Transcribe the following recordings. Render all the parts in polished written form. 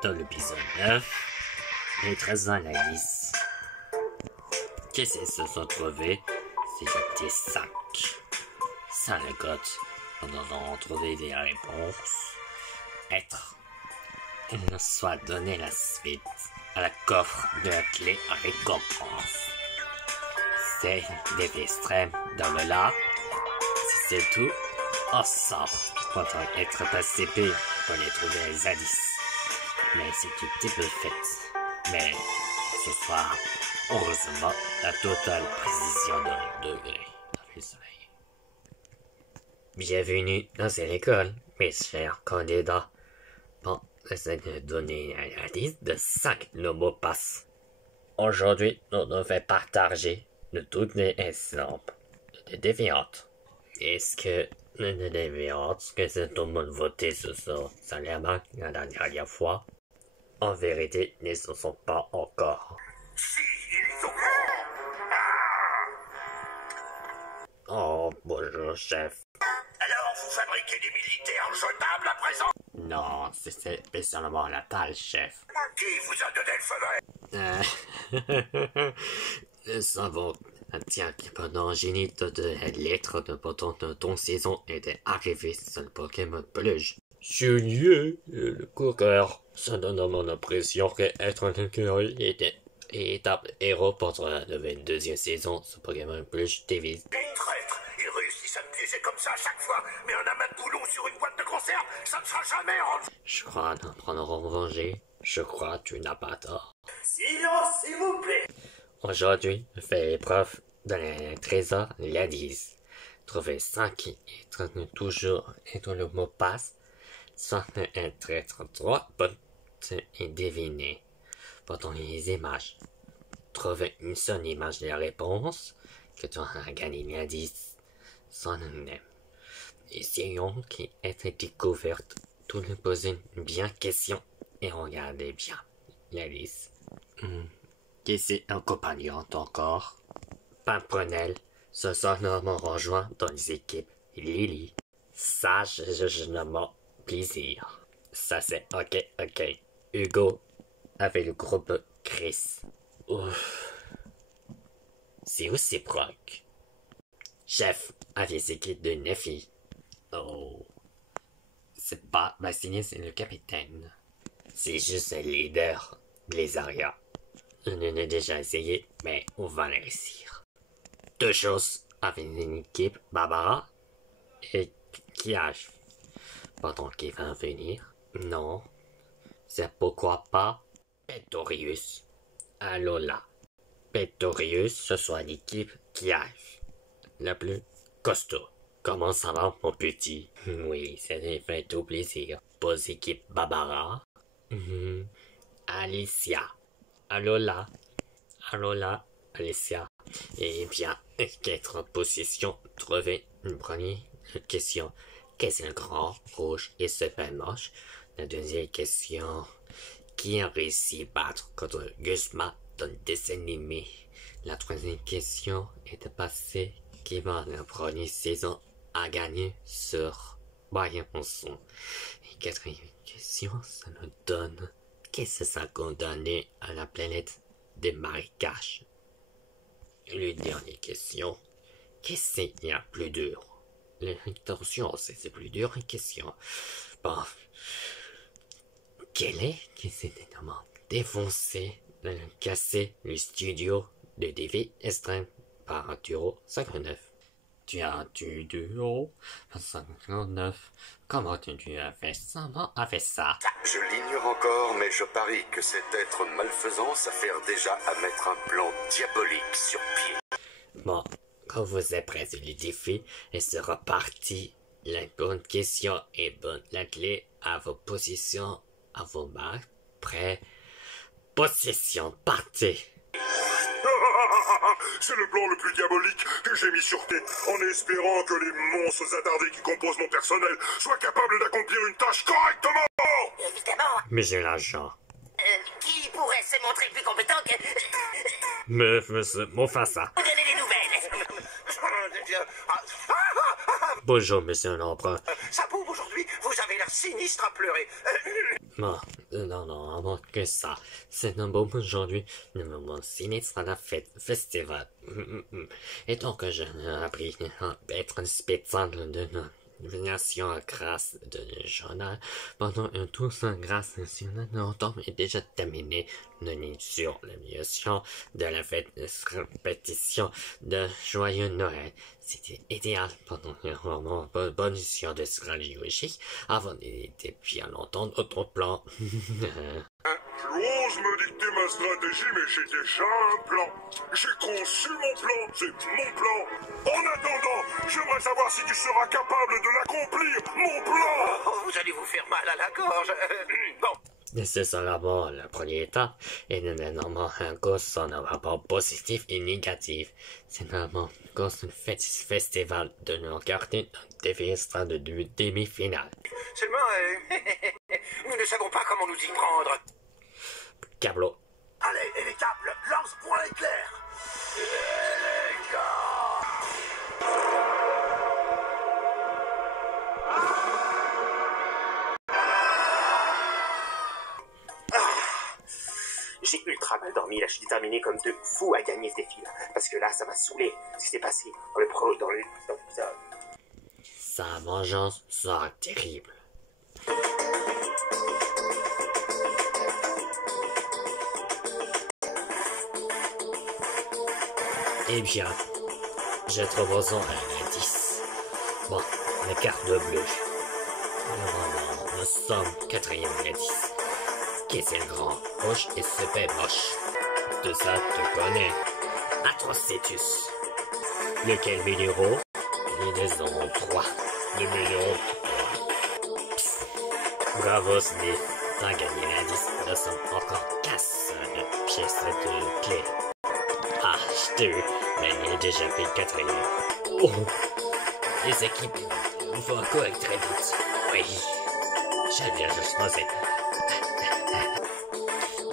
Dans l'épisode 9, les 13 ans la lisse. Qu'est-ce qu'ils se sont trouvés? C'est un petit sac. Sans le cote, nous avons trouvé des réponses. Être. Il nous soit donné la suite à la coffre de la clé à récompense. C'est des extrêmes dans le lac. Si c'est tout, on sort. Pourtant être participé pour les trouver les indices. Mais c'est un petit peu fait. Mais ce soir, heureusement, la totale précision d'un degré dans le soleil. Bienvenue dans cette école, mes chers candidats. Bon, j'essaie de donner un indice de 5 mots passe. Aujourd'hui, nous devons partager de toutes les exemples de déviantes. Est-ce que les déviantes que c'est tout le monde voté ce soir, ça les manque la dernière fois? En vérité, ils ne sont pas encore. Si, ils ont... Oh, bonjour, chef. Alors, vous fabriquez des militaires jetables à présent? Non, c'est spécialement la taille, chef. Qui vous a donné le feu vert? Nous savons un tien qui pendant génie de lettres de pourtant de ton saison était arrivé sur le Pokémon Peluche. Chenier, le coureur, ça donne mon impression qu'être un écureuil était étape héros pour la 22e saison sur Pokémon Peluche TV. Des traîtres! Ils réussissent à me piéger comme ça à chaque fois, mais un amas de boulons sur une boîte de conserve, ça ne sera jamais rendu. Je crois d'en prendre venger. Je crois que tu n'as pas tort. Silence, s'il vous plaît! Aujourd'hui, je fais l'épreuve de la trésor l'A10. Trouver 5 et toujours être le mot passe, sans être 3 bonnes et deviner. Pourtant les images. Trouver une seule image de la réponse, que tu auras gagné l'A10 sans le même. Essayons qui être découverte, tout le poser bien question et regardez bien la liste. Qui c'est un compagnon encore? Pimprenel, ce soir nous me rejoint dans les équipes Lily. Sage jugement plaisir. Ça c'est ok. Hugo avec le groupe Chris. Ouf. C'est aussi proc. Chef avec les équipes de Neffy. Oh. C'est pas Bassini, c'est le capitaine. C'est juste un leader, Glésaria. On en a déjà essayé, mais on va le réussir. Deux choses avec une équipe Barbara et Kiage. Pendant qu'il va venir, non. C'est pourquoi pas Petorius. Alola. Petorius, ce soit l'équipe Kiage. La plus costaud. Comment ça va, mon petit? Oui, ça fait tout plaisir. Pour l'équipe Barbara. Alicia. Alola, Alicia. Eh bien, qu'être en position, trouver une première question. Qu'est-ce un grand rouge et super moche? La deuxième question. Qui a réussi à battre contre Guzma dans le dessin animé? La troisième question est de passer qui va la première saison à gagner sur Bayern Monson. Et quatrième question, ça nous donne qu'est-ce que ça condamné à la planète des marécages? La dernière question, qu'est-ce qu'il y a plus dur? Attention, c'est plus dur une question. Bon, quel est qui s'est énormément défoncé, cassé le studio de DV Extreme par Arturo 59? Tu as du duo 59. Comment tu as fait ça? Comment a fait ça? Je l'ignore encore, mais je parie que cet être malfaisant s'affaire déjà à mettre un plan diabolique sur pied. Bon, quand vous êtes prêts sur le défi, et c'est reparti. La bonne question est bonne. La clé à vos positions, à vos marques. Prêt. Possession, partez. C'est le plan le plus diabolique que j'ai mis sur pied, en espérant que les monstres attardés qui composent mon personnel soient capables d'accomplir une tâche correctement. Évidemment. Mais j'ai l'argent. Qui pourrait se montrer plus compétent que... Mais monsieur Mufasa. Vous donner des nouvelles. Bonjour, monsieur l'empereur. Ça prouve aujourd'hui, vous avez l'air l'air sinistre à pleurer. Bon, non, avant que ça, c'est un beau moment aujourd'hui, le moment sinistre à la fête, festival. Et donc, je appris à être un spectacle de nomination grâce de journal pendant un tour sans grâce sur le temps est déjà terminé. Sur l'émission de la fête répétition de Joyeux Noël. C'était idéal pendant un moment bonne mission de stratégie avant d'été bien longtemps d'autres plans. J'ose me dicter ma stratégie, mais j'ai déjà un plan. J'ai conçu mon plan, c'est mon plan. En attendant, j'aimerais savoir si tu seras capable de l'accomplir, mon plan. Oh, vous allez vous faire mal à la gorge. Bon. C'est seulement la première étape, et normalement un cause son rapport positif et négatif. C'est normalement cause d'un festival de nos quartiers des fiestas de demi-finale. Seulement, nous ne savons pas comment nous y prendre. Câbleau. Allez, et les câbles, lance pour l'éclair. J'ai ultra mal dormi, là je suis déterminé comme deux fous à gagner ce défi là. Parce que là ça m'a saoulé ce qui s'est passé dans le pro, dans l'épisode. Sa vengeance sera terrible. Eh bien, je propose un indice. Bon, la carte bleue. Nous sommes quatrième indice. Qui est le grand roche et ce fait moche. De ça te connais. Atrocitus. Lequel numéro? Les ont 3. Numéro 3. Bravo Smith. T'as gagné l'indice. Nous sommes encore 4 pièces de clé. Ah, je t'ai eu. Mais il est déjà fait 4e. Oh. Les équipes vont correct très vite. Oui. J'ai bien juste posé.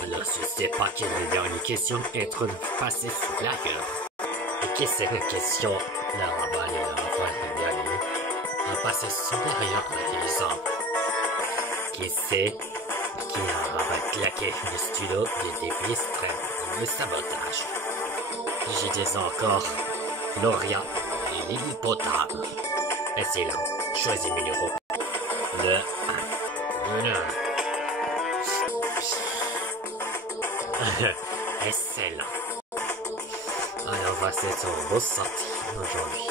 Alors, je sais pas quelle est la dernière question être passé sous la gueule. Et qui c'est la question? La rabat et la rabat le dernier. Un passé supérieur à l'exemple. Qui c'est qui a rabat claqué le studio des défis extrêmes, le sabotage? J'ai des encore Gloria et l'hypotable. Et c'est là, choisis le numéro. Le 1. Le 1. Excellent. Alors voici son beau sortie aujourd'hui.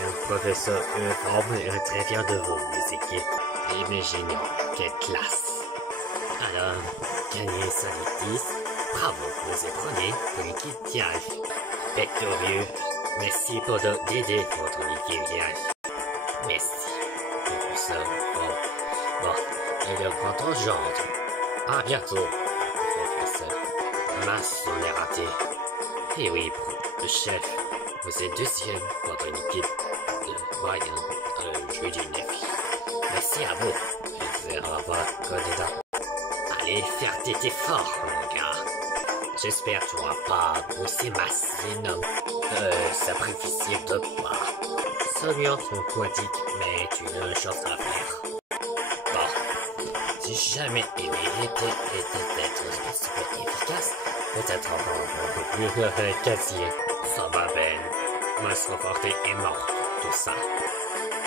Le professeur informe est très fier de vous, les équipes. Imaginez quelle classe. Alors, gagnez 5-10. Bravo, vous êtes premiers pour l'équipe Tiage. Victorieux, merci pour d'aider votre équipe Tiage. Merci. Professeur, bon, il est content, genre. À bientôt. Mince, on est raté. Et oui, le chef, vous êtes deuxième pour une équipe de Ryan, jeu du défi. Merci à vous. Et au revoir, candidat. Allez, faire tes efforts, mon gars. J'espère que tu n'auras pas aussi massé sacrificier de pas. Seulement son quantique, mais tu as une chose à faire. Bon. J'ai jamais aimé était d'être super efficace, peut-être un peu plus casier, sans babel, me conforté et mort, tout ça.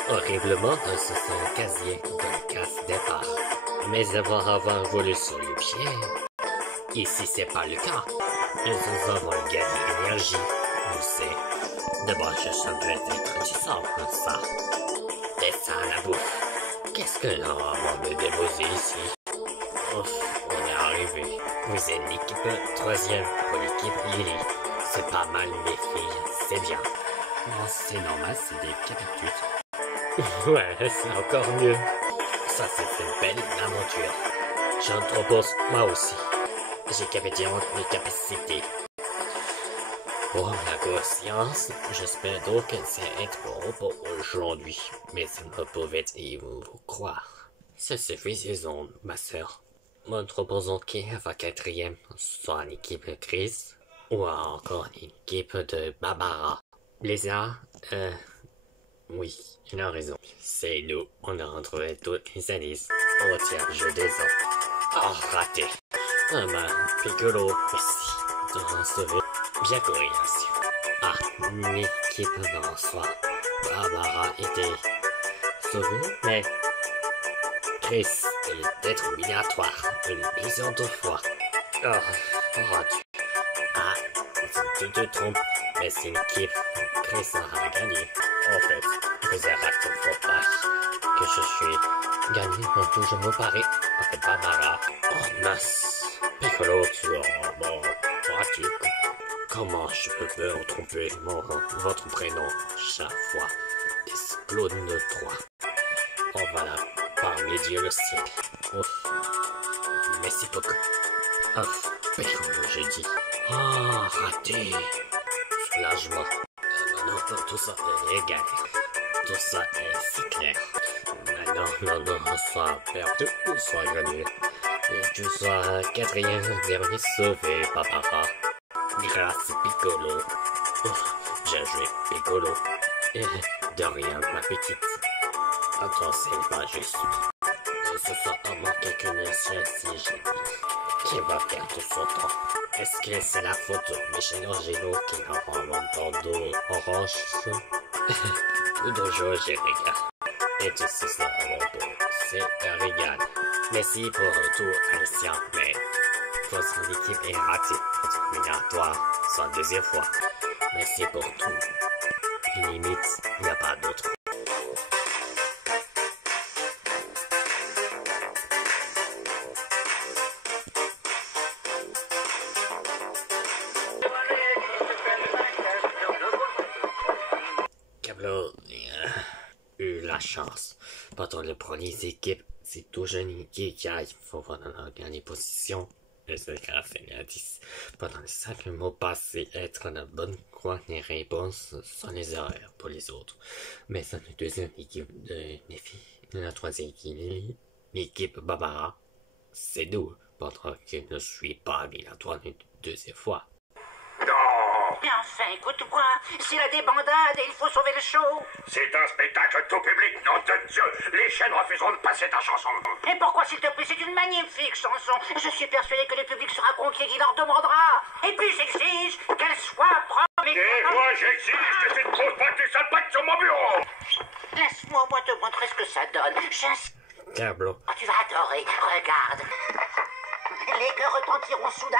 Horriblement, ce sont casier de casse départ, mais avoir voulu sur le pied. Ici, c'est pas le cas. Nous avons gagné l'énergie, on sait. D'abord, je savais être du sang, ça. Et ça à la bouffe. Qu'est-ce que l'on va me déposer ici? Ouf, on est arrivé. Vous êtes l'équipe 3e pour l'équipe Lily. C'est pas mal, mes filles, c'est bien. Non, c'est normal, c'est des capitudes. Ouais, c'est encore mieux. Ça, c'est une belle aventure. J'en propose moi aussi. J'ai capité mes capacités. Pour la conscience, j'espère donc que c'est être bon pour aujourd'hui, mais ça ne pouvait y vous croire. Ça suffisant, ma sœur. Nous proposons qui va 4e, soit une équipe de Chris, ou encore une équipe de Barbara. Blizzard, Oui, il a raison. C'est nous. On a retrouvé tous les indices. Oh tiens, je descends. Oh, raté. Ah ben, Piccolo, merci de recevoir bien coordination. Ah, l'équipe d'Ansoir. Barbara était sauvée, mais Chris est déterminatoire plusieurs fois. Oh, raté. Ah, tu te trompes, mais c'est l'équipe Chris a gagné. En fait, vous arrêtez trop pas que je suis gagné quand tout je me parie. En fait, Barbara. Oh, mince. Piccolo, tu as bon, tu comment je peux tromper votre prénom chaque fois? Explode de 3. Oh voilà, parmi Dieu le ciel. Oh, merci beaucoup. Oh, Piccolo, j'ai dit. Oh, raté. Soulagement. Non, tout ça est égal. Tout ça est si clair. Non, soit perdu ou soit gagné. Et tu sois quatrième dernier sauvé, Barbara. Grâce Piccolo. Oh, bien joué, Piccolo. Et de rien, ma petite. Attends, c'est pas juste. Ce sera à moi quelqu'un de sien si j'ai dit. Qui va perdre son temps? Est-ce que c'est la faute de Michelangelo qui a un bandeau orange? Ou de Georges et Régal? Et tu sais ça, c'est Régal. Merci pour tout, Alicia, mais votre équipe est ratée. Votre éliminatoire, c'est la deuxième fois. Merci pour tout. Limite, il n'y a pas d'autre. Cablo eu la chance. Pendant les premières équipes, c'est tout jeune qui a, il faut voir dans la dernière position. Et c'est grave l'indice. Pendant les 5 mots passés, être dans la bonne croix des réponses sans les erreurs pour les autres. Mais c'est la deuxième équipe de Nefi. La troisième équipe, l'équipe Barbara, c'est nous. Pendant que je ne suis pas éliminatoire une deuxième fois. Mais enfin, écoute-moi, c'est la débandade et il faut sauver le show. C'est un spectacle tout public, nom de Dieu. Les chaînes refuseront de passer ta chanson. Et pourquoi, s'il te plaît, c'est une magnifique chanson. Je suis persuadé que le public sera conquis et qu'il leur demandera. Et puis j'exige qu'elle soit propre. Et moi, j'exige que tu ne poses pas tes sales pattes sur mon bureau. Laisse-moi au moins te montrer ce que ça donne. Cablo. Oh, tu vas adorer, regarde. Les chœurs retentiront soudain.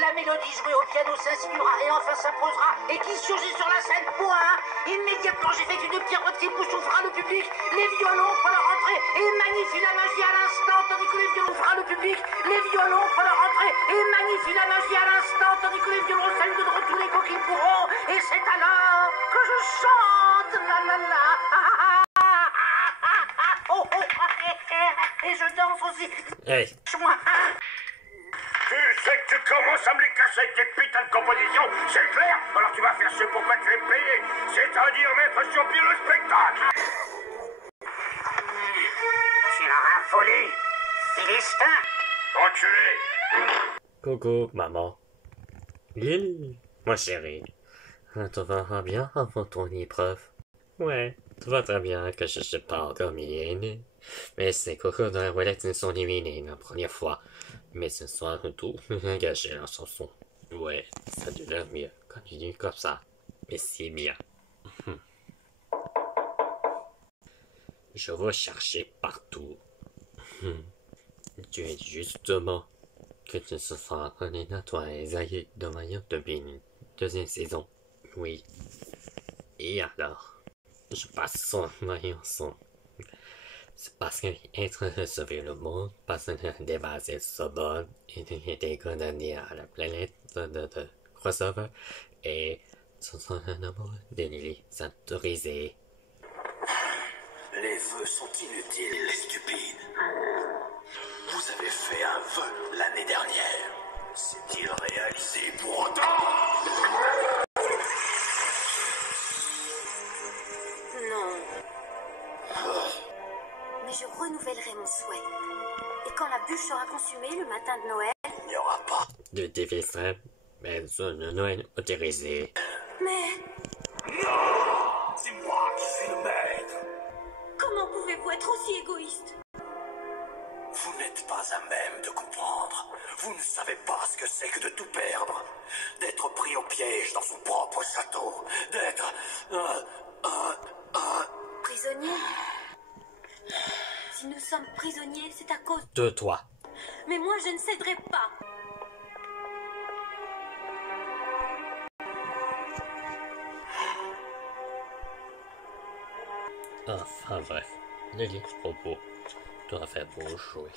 La mélodie jouée au piano s'inspirera et enfin s'imposera. Et qui surgit sur la scène? Moi. Immédiatement, j'effectue une pirouette qui bouchouffera le public. Les violons font leur entrée et magnifient la magie à l'instant, tandis que les violons fera le public. Les violons font leur entrée et magnifient la magie à l'instant, tandis que les violons saluent de retour les qu'ils pourront. Et c'est alors que je chante. La la la. Oh, oh, et je danse aussi. Hey. Moi. Tu sais que tu commences à me les casser avec tes putains de compositions, c'est clair? Alors tu vas faire ce pour quoi tu es payé, c'est-à-dire mettre sur pied le spectacle. Tu l'auras volé, Philistin. Enculé. Coucou, maman. Lily, ma chérie. Tout va bien avant ton épreuve? Ouais, tout va très bien que je sais pas encore millionnaire. Mais ces cocos de la roulette sont éliminés la première fois. Mais ce soir, tout engagé la chanson. Ouais, ça devient mieux. Continue comme ça. Mais c'est bien. Je vais chercher partout. Tu es justement que tu seras éliminatoire et aïeux de manière depuis une deuxième saison. Oui. Et alors, je passe son moyen son. C'est parce qu'être sauver le monde, parce que dépasser Sobol, il était condamné à la planète de crossover et son amour de Lily s'autorisait. Les vœux sont inutiles, les stupides. Vous avez fait un vœu l'année dernière. C'est-il réalisé pour autant? Non. Mais je renouvellerai mon souhait. Et quand la bûche sera consumée le matin de Noël... Il n'y aura pas De défisement, mais son Noël autorisé. Mais Non! C'est moi qui suis le maître! Comment pouvez-vous être aussi égoïste? Vous n'êtes pas à même de comprendre. Vous ne savez pas ce que c'est que de tout perdre. D'être pris au piège dans son propre château. D'être... Prisonnier? Si nous sommes prisonniers, c'est à cause... De toi. Mais moi, je ne céderai pas. Enfin bref, le livre trop beau doit faire pour jouer.